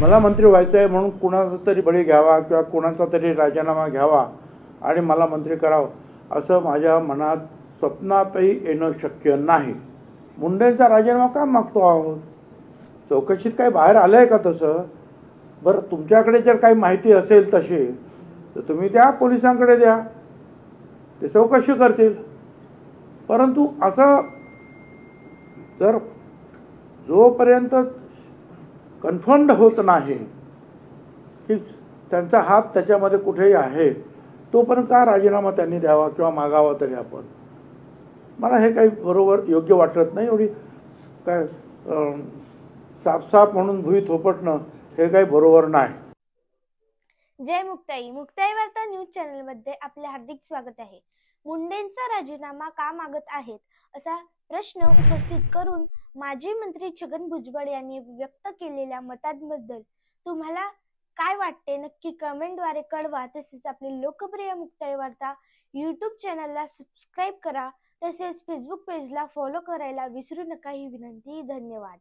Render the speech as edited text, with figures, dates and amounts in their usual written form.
मला मंत्री व्हायचं आहे म्हणून कुणाचा तरी बळी घ्यावा किंवा कुणाचा तरी राजीनामा घ्यावा आणि मला मंत्री करावं असं माझ्या मनात स्वप्नातही येणं शक्य नाही. मुंडेंचा राजीनामा का मागतो आहोत? चौकशीत काही बाहेर आलं आहे का तसं? बरं, तुमच्याकडे जर काही माहिती असेल तशी तर तुम्ही त्या पोलिसांकडे द्या, ते चौकशी करतील. परंतु असं जर जोपर्यंत कन्फर्म्ड होत नाही की त्यांचा हात त्याच्यामध्ये कुठेही आहे तोपर्यंत का राजीनामा त्यांनी द्यावा किंवा मागावा तरी आपण? मला हे काही बरोबर योग्य वाटत नाही. एवढी काय साफ म्हणून भुई थोपटणं हे काही बरोबर नाही. जय मुक्ताई. मुक्ताई वार्ता न्यूज चॅनल मध्ये आपले हार्दिक स्वागत आहे. मुंडेंचा राजीनामा का मागत आहेत असा प्रश्न उपस्थित करून माजी मंत्री छगन भुजबळ यांनी व्यक्त केलेल्या मतांबद्दल तुम्हाला काय वाटते नक्की कमेंटद्वारे कळवा. तसेच आपली लोकप्रिय मुक्ताई वार्ता YouTube चॅनलला सबस्क्राईब करा. तसेच फेसबुक पेजला फॉलो करायला विसरू नका ही विनंती. धन्यवाद.